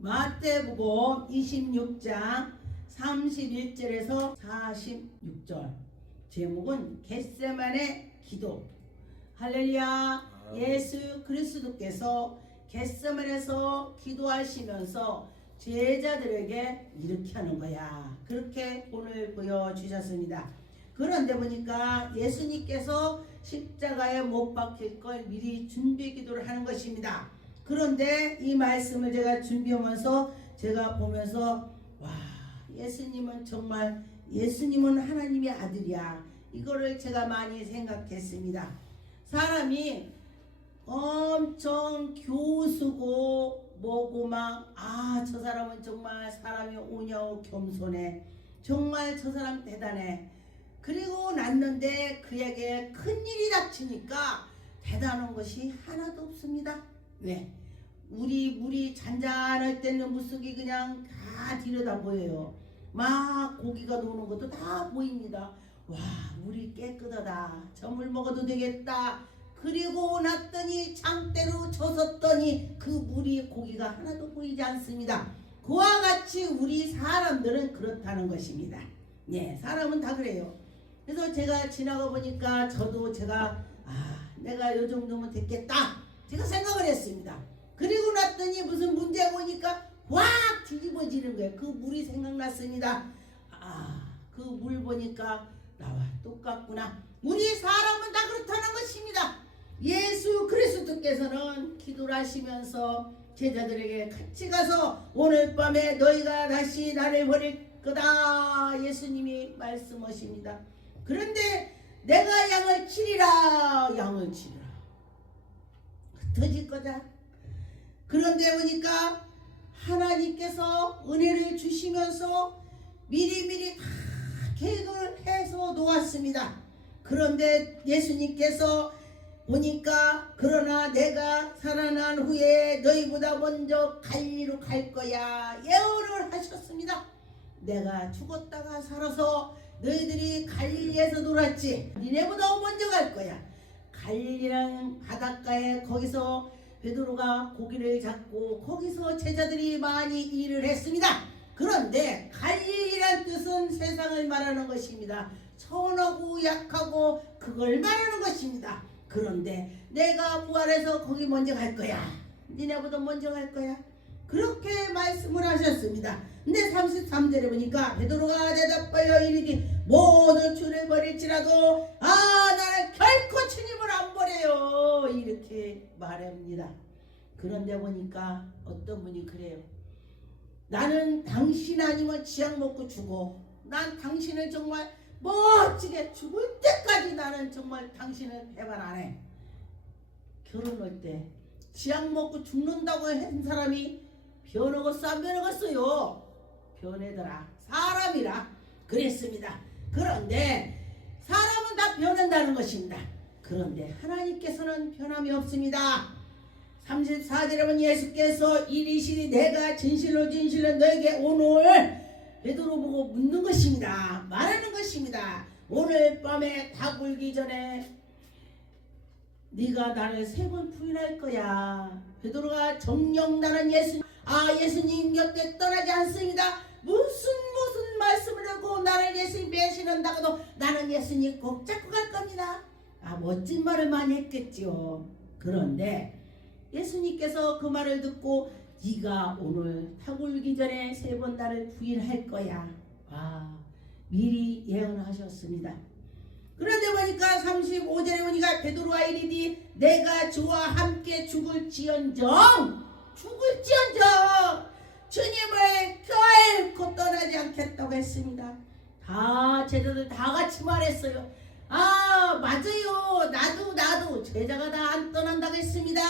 마태복음 26장 31절에서 46절. 제목은 겟세마네 기도. 할렐루야. 예수 그리스도께서 겟세마네에서 기도하시면서 제자들에게 이렇게 하는 거야. 그렇게 오늘 보여주셨습니다. 그런데 보니까 예수님께서 십자가에 못 박힐 걸 미리 준비 기도를 하는 것입니다. 그런데 이 말씀을 제가 준비하면서 제가 보면서 와, 예수님은 정말 예수님은 하나님의 아들이야. 이거를 제가 많이 생각했습니다. 사람이 엄청 교수고 뭐고 막 저 사람은 정말 사람이 오냐오 겸손해. 정말 저 사람 대단해. 그리고 났는데 그에게 큰일이 닥치니까 대단한 것이 하나도 없습니다. 왜? 물이 잔잔할 때는 물속이 그냥 다 들여다 보여요. 막 고기가 노는 것도 다 보입니다. 와, 물이 깨끗하다. 저 물 먹어도 되겠다. 그리고 났더니 장대로 젖었더니 그 물이 고기가 하나도 보이지 않습니다. 그와 같이 우리 사람들은 그렇다는 것입니다. 예, 사람은 다 그래요. 그래서 제가 지나가 보니까 저도 제가 내가 요 정도면 됐겠다. 제가 생각을 했습니다. 그리고 났더니 무슨 문제가 오니까 확 뒤집어지는 거예요. 그 물이 생각났습니다. 그 물 보니까 나와 똑같구나. 우리 사람은 다 그렇다는 것입니다. 예수 그리스도께서는 기도를 하시면서 제자들에게 같이 가서 오늘 밤에 너희가 다시 나를 버릴 거다. 예수님이 말씀하십니다. 그런데 내가 양을 치리라. 양을 치리라. 흩어질 거다. 그런데 보니까 하나님께서 은혜를 주시면서 미리미리 다 계획을 해서 놓았습니다. 그런데 예수님께서 보니까 그러나 내가 살아난 후에 너희보다 먼저 갈리로 갈 거야. 예언을 하셨습니다. 내가 죽었다가 살아서 너희들이 갈릴리에서 놀았지. 니네보다 먼저 갈 거야. 갈릴리라는 바닷가에 거기서 베드로가 고기를 잡고 거기서 제자들이 많이 일을 했습니다. 그런데 갈릴리란 뜻은 세상을 말하는 것입니다. 천하고 약하고 그걸 말하는 것입니다. 그런데 내가 부활해서 거기 먼저 갈 거야. 니네보다 먼저 갈 거야. 그렇게 말씀을 하셨습니다. 근데 33절에 보니까 베드로가 대답하여 이르되 모든 주를 버릴지라도 나는 결코 주님을 안 버려요. 이렇게 말합니다. 그런데 보니까 어떤 분이 그래요. 나는 당신 아니면 지약 먹고 죽어. 난 당신을 정말 멋지게 죽을 때까지 나는 정말 당신을 배반 안 해. 결혼할 때 지약 먹고 죽는다고 한 사람이 변하겠어 안 변하겠어요? 변해더라. 사람이라 그랬습니다. 그런데 사람은 다 변한다는 것입니다. 그런데 하나님께서는 변함이 없습니다. 34절에 보면 예수께서 이르시니 내가 진실로 너에게 오늘 베드로 보고 묻는 것입니다. 말하는 것입니다. 오늘 밤에 닭 울기 전에 네가 나를 3번 부인할 거야. 베드로가 정녕 나는 예수님 곁에 떠나지 않습니다. 무슨 말씀을 하고 나를 예수님 배신한다고도 나는 예수님 꼭 잡고 갈 겁니다. 멋진 말을 많이 했겠죠. 그런데 예수님께서 그 말을 듣고 네가 오늘 닭 울기 전에 3번 나를 부인할 거야. 미리 예언하셨습니다. 그런데 보니까 35절에 보니까 베드로가 이르되 내가 주와 함께 죽을지언정 주님을 결코 떠나지 않겠다고 했습니다. 다 제자들 다 같이 말했어요. 맞아요. 나도 제자가 다 안 떠난다고 했습니다.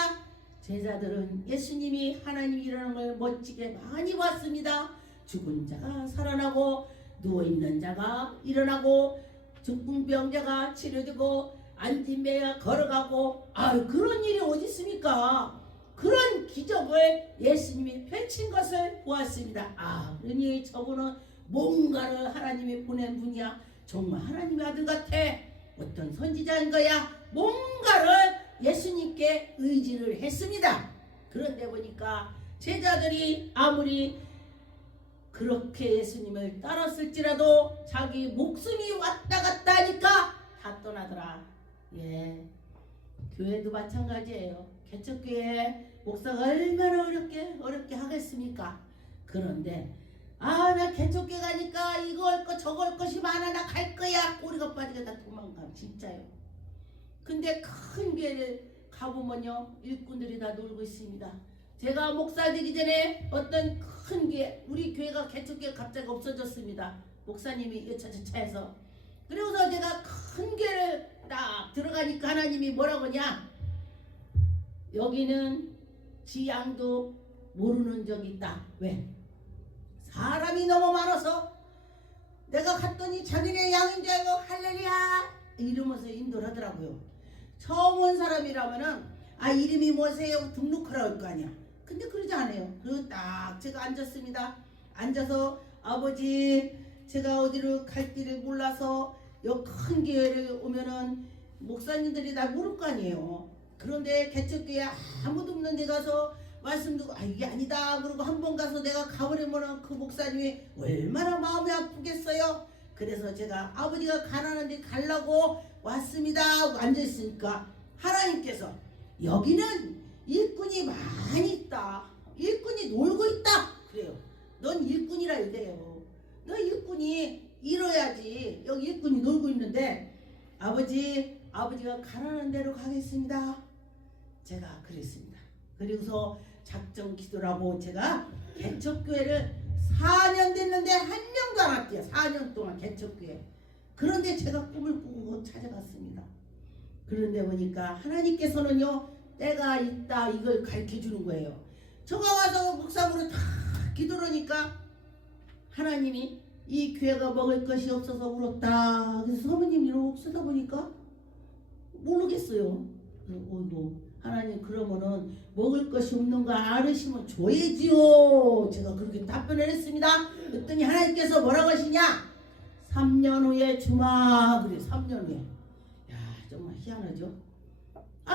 제자들은 예수님이 하나님이라는 걸 멋지게 많이 봤습니다. 죽은 자가 살아나고 누워있는 자가 일어나고 중풍병자가 치료되고 안진매가 걸어가고 그런 일이 어디 있습니까? 그런 기적을 예수님이 펼친 것을 보았습니다. 그러니 저분은 뭔가를 하나님이 보낸 분이야. 정말 하나님의 아들 같아. 어떤 선지자인 거야. 뭔가를 예수님께 의지를 했습니다. 그런데 보니까 제자들이 아무리 그렇게 예수님을 따랐을지라도 자기 목숨이 왔다 갔다 하니까 다 떠나더라. 예, 교회도 마찬가지예요. 개척교회 목사가 얼마나 어렵게 하겠습니까? 그런데 나 개척교회 가니까 이거 할 거 저거 할 것이 많아, 나 갈 거야, 꼬리가 빠지게 다 도망가. 진짜요. 근데 큰 교회를 가보면요, 일꾼들이 다 놀고 있습니다. 제가 목사 되기 전에 어떤 큰 교회, 우리 교회가 개척교회 갑자기 없어졌습니다. 목사님이 여차저차해서. 그래서 제가 큰 교회를 딱 들어가니까 하나님이 뭐라고 하냐, 여기는 지 양도 모르는 적이 있다. 왜? 사람이 너무 많아서. 내가 갔더니 자기네 양인 줄 알고 할렐루야 이러면서 인도를 하더라고요. 처음 온 사람이라면은 이름이 뭐세요? 등록하라 할 거 아니야. 근데 그러지 않아요. 그리고 딱 제가 앉았습니다. 앉아서 아버지, 제가 어디로 갈 길을 몰라서 요 큰 교회를 오면은 목사님들이 다 모를 거 아니에요. 그런데 개척교회 아무도 없는 데 가서 말씀 듣고 이게 아니다 그러고 한 번 가서 내가 가버리면 그 목사님이 얼마나 마음이 아프겠어요. 그래서 제가 아버지가 가라는데 가려고 왔습니다 하고 앉아있으니까 하나님께서 여기는 일꾼이 많이 있다, 일꾼이 놀고 있다 그래요. 넌 일꾼이라 이래요. 너 일꾼이 이뤄야지. 여기 일꾼이 놀고 있는데 아버지가 가라는 대로 가겠습니다. 제가 그랬습니다. 그리고서 작정 기도라고 제가 개척교회를 4년 됐는데 한 명도 안 왔대요. 4년 동안 개척교회. 그런데 제가 꿈을 꾸고 찾아갔습니다. 그런데 보니까 하나님께서는요, 때가 있다 이걸 가르쳐 주는 거예요. 저가 와서 묵상으로 다 기도하니까 하나님이 이 교회가 먹을 것이 없어서 울었다. 그래서 사모님 이러고 쓰다 보니까 모르겠어요. 어이구, 하나님 그러면은 먹을 것이 없는 거 알으시면 줘야지요. 제가 그렇게 답변을 했습니다. 그랬더니 하나님께서 뭐라고 하시냐, 3년 후에 주마 그래. 3년 후에. 야, 정말 희한하죠.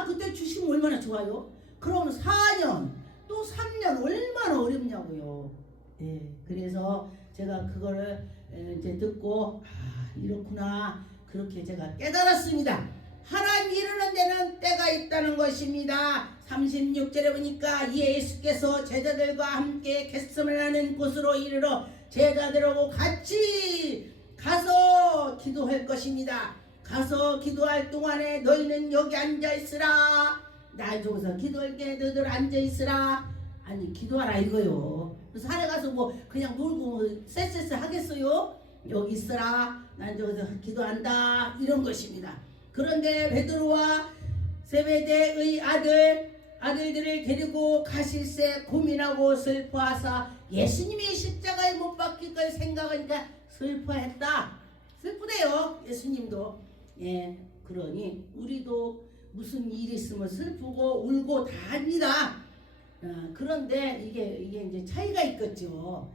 그때 주시면 얼마나 좋아요. 그럼 4년 또 3년 얼마나 어렵냐고요. 예, 그래서 제가 그거를 이제 듣고 이렇구나 그렇게 제가 깨달았습니다. 하나님 이르는 데는 때가 있다는 것입니다. 36절에 보니까 예수께서 제자들과 함께 겟세마네 곳으로 이르러 제자들하고 같이 가서 기도할 것입니다. 가서 기도할 동안에 너희는 여기 앉아있으라. 나 저기서 기도할게, 너희들 앉아있으라. 아니 기도하라 이거요. 산에 가서 뭐 그냥 놀고 쎄쎄쎄 하겠어요? 여기 있으라. 난 저기서 기도한다 이런 것입니다. 그런데 베드로와 세베대의 아들들을 데리고 가실새 고민하고 슬퍼하사 예수님이 십자가에 못 박힐 걸 생각하니까 슬퍼했다. 슬프대요. 예수님도. 예, 그러니 우리도 무슨 일이 있으면 슬프고 울고 다 합니다. 그런데 이게 이제 차이가 있겠죠.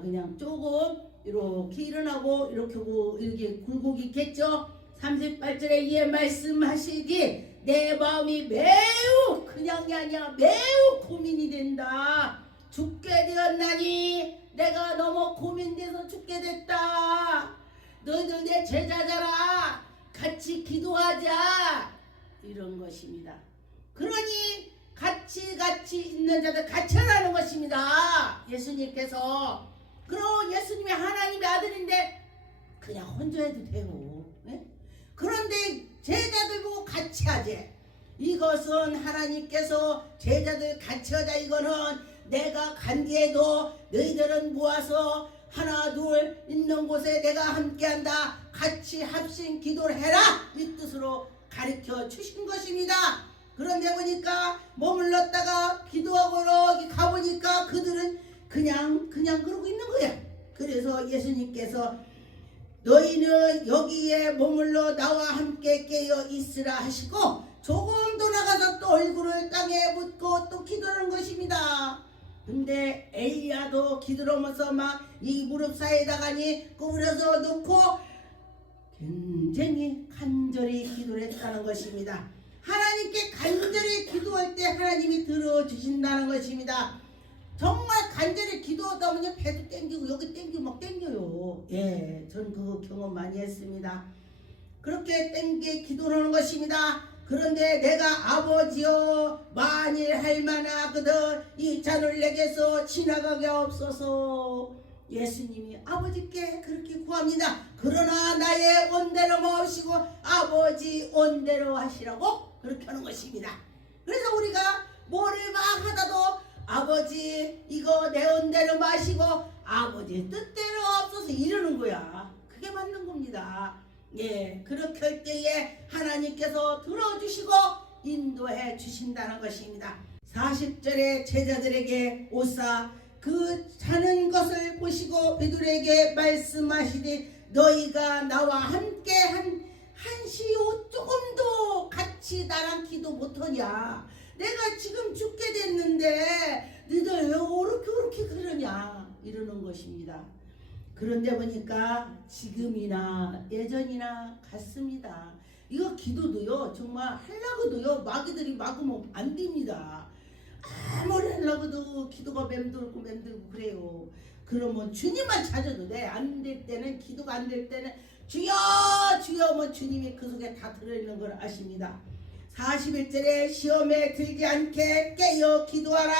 그냥 조금 이렇게 일어나고 이렇게 굴곡이 있겠죠. 38절에 이에 말씀하시기 내 마음이 매우 그냥이 아니야 매우 고민이 된다. 죽게 되었나니 내가 너무 고민돼서 죽게 됐다. 너희들 내 제자잖아. 같이 기도하자. 이런 것입니다. 그러니 같이 있는 자들 같이 하라는 것입니다. 예수님께서. 그럼 예수님이 하나님의 아들인데 그냥 혼자 해도 되고, 네? 그런데 제자들 보고 같이 하지. 이것은 하나님께서 제자들 같이 하자. 이거는 내가 간 뒤에도 너희들은 모아서 하나 둘 있는 곳에 내가 함께한다. 같이 합심 기도를 해라. 이 뜻으로 가르쳐 주신 것입니다. 그런데 보니까 머물렀다가 기도하고 여기 가보니까 그들은 그냥 그러고 있는 거야. 그래서 예수님께서 너희는 여기에 머물러 나와 함께 깨어 있으라 하시고 조금 더 나가서 또 얼굴을 땅에 묻고 또 기도하는 것입니다. 근데 엘리야도 기도하면서 막 이 무릎 사이에다가니 구부려서 놓고 굉장히 간절히 기도를 했다는 것입니다. 하나님께 간절히 기도할 때 하나님이 들어주신다는 것입니다. 가면요 배도 땡기고 여기 땡기고 막 땡겨요. 예, 전 그거 경험 많이 했습니다. 그렇게 땡게 기도를 하는 것입니다. 그런데 내가 아버지여 만일 할만하거든 이 잔을 내게서 지나가게 없어서 예수님이 아버지께 그렇게 구합니다. 그러나 나의 온대로 마시고 아버지 온대로 하시라고 그렇게 하는 것입니다. 그래서 우리가 뭐를 막 하다도 아버지 이거 내 온대로 마시고 아버지 뜻대로 없어서 이러는 거야. 그게 맞는 겁니다. 예, 그렇게 할 때에 하나님께서 들어주시고 인도해 주신다는 것입니다. 40절에 제자들에게 오사 그 자는 것을 보시고 베드로에게 말씀하시되 너희가 나와 함께 한시오 조금도 같이 나랑 기도 못하냐. 내가 지금 죽게 됐는데 너희들 왜 그렇게 그러냐 이러는 것입니다. 그런데 보니까 지금이나 예전이나 같습니다. 이거 기도도요 정말 하려고도요 마귀들이 막으면 안 됩니다. 아무리 하려고도 기도가 맴돌고 그래요. 그러면 주님만 찾아도 돼. 안 될 때는 기도가 안 될 때는 주여 주여 뭐 주님이 그 속에 다 들어있는 걸 아십니다. 41절에 시험에 들지 않게 깨어 기도하라.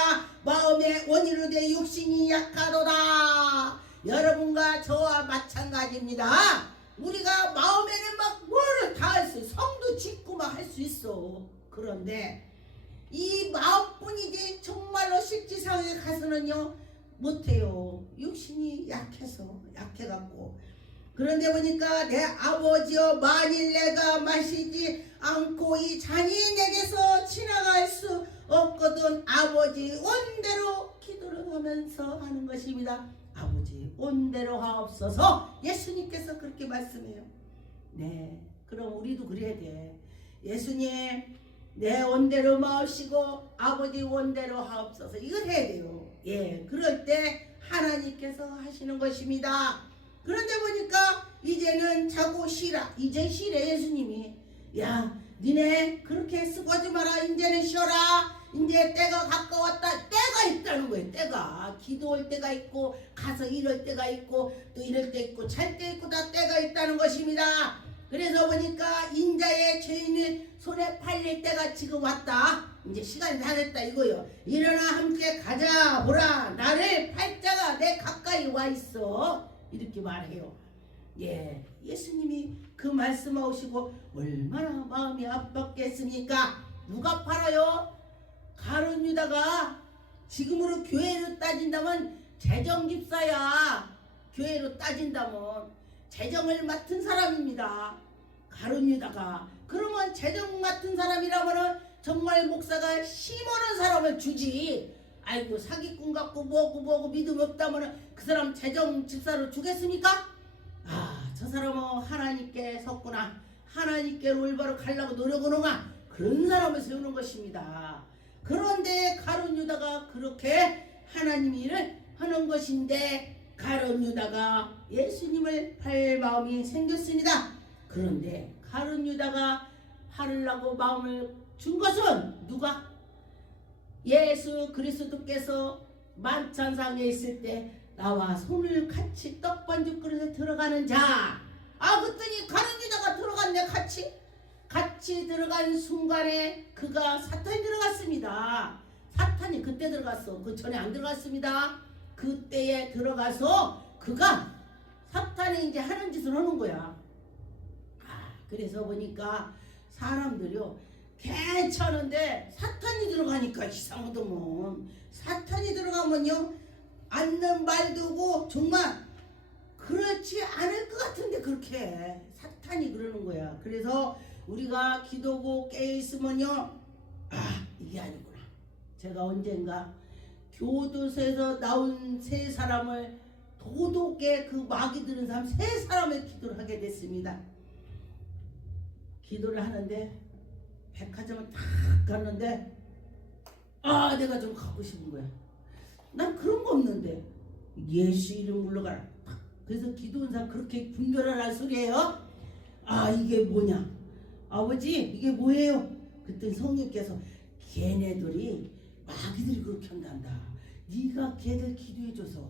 마음의 원인으로 내 육신이 약하도다. 여러분과 저와 마찬가지입니다. 우리가 마음에는 막 뭐를 다 할 수 있어. 성도 짓고 막 할 수 있어. 그런데 이 마음뿐이지 정말로 실제 상황에 가서는요 못해요. 육신이 약해갖고. 그런데 보니까 내 아버지여 만일 내가 마시지 않고 이 잔이 내게서 지나갈 수 없거든 아버지 온대로 기도를 하면서 하는 것입니다. 아버지 온대로 하옵소서. 예수님께서 그렇게 말씀해요. 네, 그럼 우리도 그래야 돼. 예수님 내 온대로 마시고 아버지 온대로 하옵소서. 이걸 해야 돼요. 예, 그럴 때 하나님께서 하시는 것입니다. 그런데 보니까 이제는 자고 쉬라. 이제 쉬래 예수님이. 야 니네 그렇게 쓰고 하지 마라. 이제는 쉬어라. 이제 때가 가까웠다. 때가 있다는 거예요. 때가 기도할 때가 있고 가서 이럴 때가 있고 또 이럴 때 있고 잘 때 있고 다 때가 있다는 것입니다. 그래서 보니까 인자의 죄인을 손에 팔릴 때가 지금 왔다. 이제 시간이 다 됐다 이거요. 일어나 함께 가자. 보라 나를 팔 자가 내 가까이 와 있어. 이렇게 말해요. 예, 예수님이 그 말씀하시고 얼마나 마음이 아팠겠습니까? 누가 팔아요? 가룟 유다가. 지금으로 교회로 따진다면 재정집사야. 교회로 따진다면 재정을 맡은 사람입니다. 가룟 유다가. 그러면 재정 맡은 사람이라면 정말 목사가 심어놓은 사람을 주지. 아이고 사기꾼 같고 뭐고 믿음 없다면 그 사람 재정 집사로 주겠습니까? 아, 저 사람은 하나님께 섰구나. 하나님께 올바로 가려고 노력하는가. 그런 사람을 세우는 것입니다. 그런데 가룟 유다가 그렇게 하나님 일을 하는 것인데 가룟 유다가 예수님을 팔 마음이 생겼습니다. 그런데 가룟 유다가 팔으려고 마음을 준 것은 누가? 예수 그리스도께서 만찬상에 있을 때 나와 손을 같이 떡반죽 그릇에 들어가는 자. 아, 그랬더니 가룟 유다가 들어갔네. 같이 들어간 순간에 그가 사탄이 들어갔습니다. 사탄이 그때 들어갔어. 그 전에 안 들어갔습니다. 그때에 들어가서 그가 사탄이 이제 하는 짓을 하는 거야. 아, 그래서 보니까 사람들이요 괜찮은데 사탄이 들어가니까 이상하더만. 사탄이 들어가면요 앉는 말도고 정말 그렇지 않을 것 같은데 그렇게 사탄이 그러는 거야. 그래서 우리가 기도고 깨있으면요 아 이게 아니구나. 제가 언젠가 교도소에서 나온 세 사람을 도둑에 그 마귀 들은 사람 세 사람을 기도를 하게 됐습니다. 기도를 하는데 백화점을 탁 갔는데 아 내가 좀 갖고 싶은 거야. 난 그런 거 없는데 예수 이름 불러가라. 그래서 기도한 사람 그렇게 분별하라는 소리예요. 아 이게 뭐냐 아버지 이게 뭐예요? 그때 성령께서 걔네들이 마귀들이 그렇게 한단다. 네가 걔들 기도해줘서